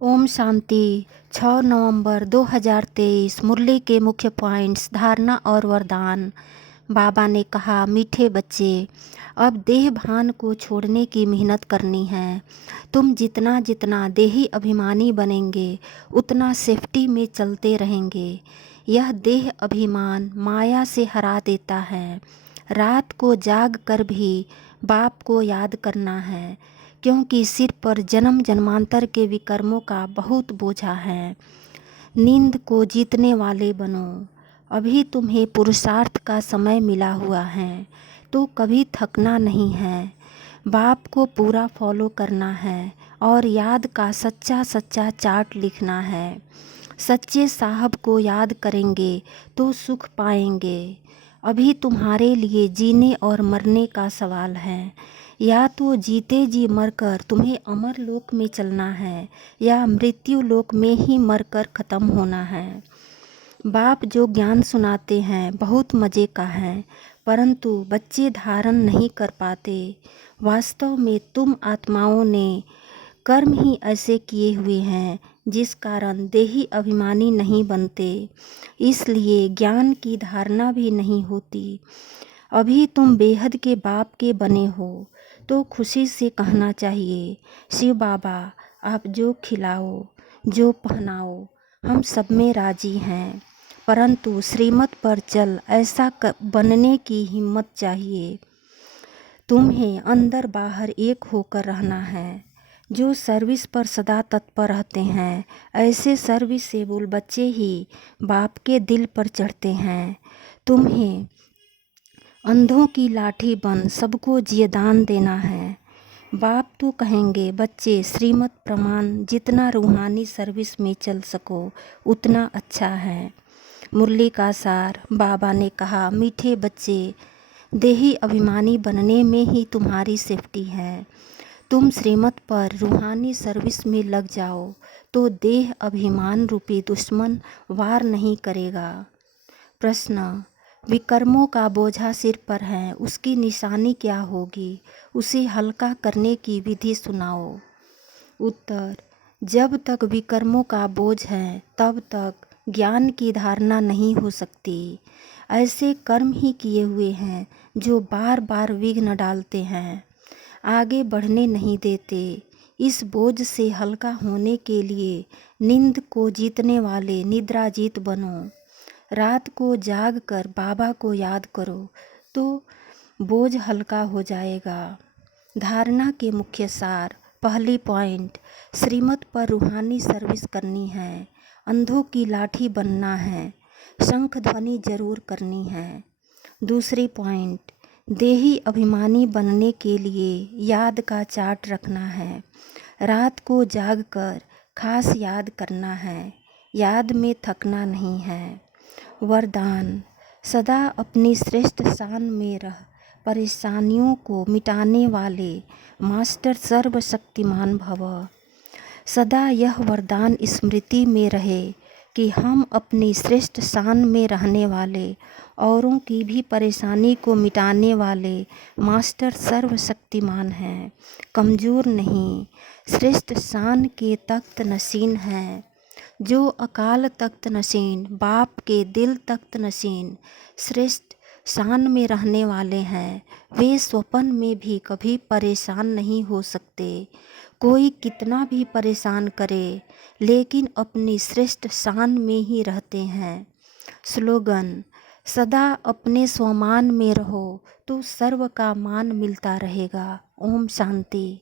ओम शांति। 6 नवंबर 2023 मुरली के मुख्य पॉइंट्स, धारणा और वरदान। बाबा ने कहा, मीठे बच्चे, अब देह भान को छोड़ने की मेहनत करनी है। तुम जितना जितना देही अभिमानी बनेंगे उतना सेफ्टी में चलते रहेंगे। यह देह अभिमान माया से हरा देता है। रात को जाग कर भी बाप को याद करना है, क्योंकि सिर पर जन्म जन्मांतर के विकर्मों का बहुत बोझा है। नींद को जीतने वाले बनो। अभी तुम्हें पुरुषार्थ का समय मिला हुआ है, तो कभी थकना नहीं है। बाप को पूरा फॉलो करना है और याद का सच्चा सच्चा चार्ट लिखना है। सच्चे साहब को याद करेंगे तो सुख पाएंगे। अभी तुम्हारे लिए जीने और मरने का सवाल है। या तो जीते जी मरकर तुम्हें अमर लोक में चलना है, या मृत्यु लोक में ही मरकर ख़त्म होना है। बाप जो ज्ञान सुनाते हैं बहुत मज़े का है, परंतु बच्चे धारण नहीं कर पाते। वास्तव में तुम आत्माओं ने कर्म ही ऐसे किए हुए हैं जिस कारण देही अभिमानी नहीं बनते, इसलिए ज्ञान की धारणा भी नहीं होती। अभी तुम बेहद के बाप के बने हो, तो खुशी से कहना चाहिए, शिव बाबा आप जो खिलाओ जो पहनाओ हम सब में राजी हैं। परंतु श्रीमत पर चल ऐसा बनने की हिम्मत चाहिए। तुम्हें अंदर बाहर एक होकर रहना है। जो सर्विस पर सदा तत्पर रहते हैं, ऐसे सर्विसेबल बच्चे ही बाप के दिल पर चढ़ते हैं। तुम्हें अंधों की लाठी बन सबको जियदान देना है। बाप तो कहेंगे, बच्चे श्रीमत प्रमाण जितना रूहानी सर्विस में चल सको उतना अच्छा है। मुरली का सार। बाबा ने कहा, मीठे बच्चे, देही अभिमानी बनने में ही तुम्हारी सेफ्टी है। तुम श्रीमत पर रूहानी सर्विस में लग जाओ तो देह अभिमान रूपी दुश्मन वार नहीं करेगा। प्रश्न, विकर्मों का बोझा सिर पर है, उसकी निशानी क्या होगी? उसे हल्का करने की विधि सुनाओ। उत्तर, जब तक विकर्मों का बोझ है तब तक ज्ञान की धारणा नहीं हो सकती। ऐसे कर्म ही किए हुए हैं जो बार बार विघ्न डालते हैं, आगे बढ़ने नहीं देते। इस बोझ से हल्का होने के लिए नींद को जीतने वाले निद्रा जीत बनो। रात को जाग कर बाबा को याद करो तो बोझ हल्का हो जाएगा। धारणा के मुख्य सार। पहली पॉइंट, श्रीमत पर रूहानी सर्विस करनी है। अंधों की लाठी बनना है। शंख ध्वनि जरूर करनी है। दूसरी पॉइंट, देही अभिमानी बनने के लिए याद का चार्ट रखना है। रात को जाग कर खास याद करना है। याद में थकना नहीं है। वरदान, सदा अपनी श्रेष्ठ शान में रह परेशानियों को मिटाने वाले मास्टर सर्वशक्तिमान भव। सदा यह वरदान स्मृति में रहे कि हम अपनी श्रेष्ठ शान में रहने वाले, औरों की भी परेशानी को मिटाने वाले मास्टर सर्वशक्तिमान हैं, कमज़ोर नहीं। श्रेष्ठ शान के तख्त नशीन हैं। जो अकाल तख्त नशीन, बाप के दिल तख्त नशीन, श्रेष्ठ शान में रहने वाले हैं, वे स्वप्न में भी कभी परेशान नहीं हो सकते। कोई कितना भी परेशान करे, लेकिन अपनी श्रेष्ठ शान में ही रहते हैं। स्लोगन, सदा अपने स्वमान में रहो तो सर्व का मान मिलता रहेगा। ओम शांति।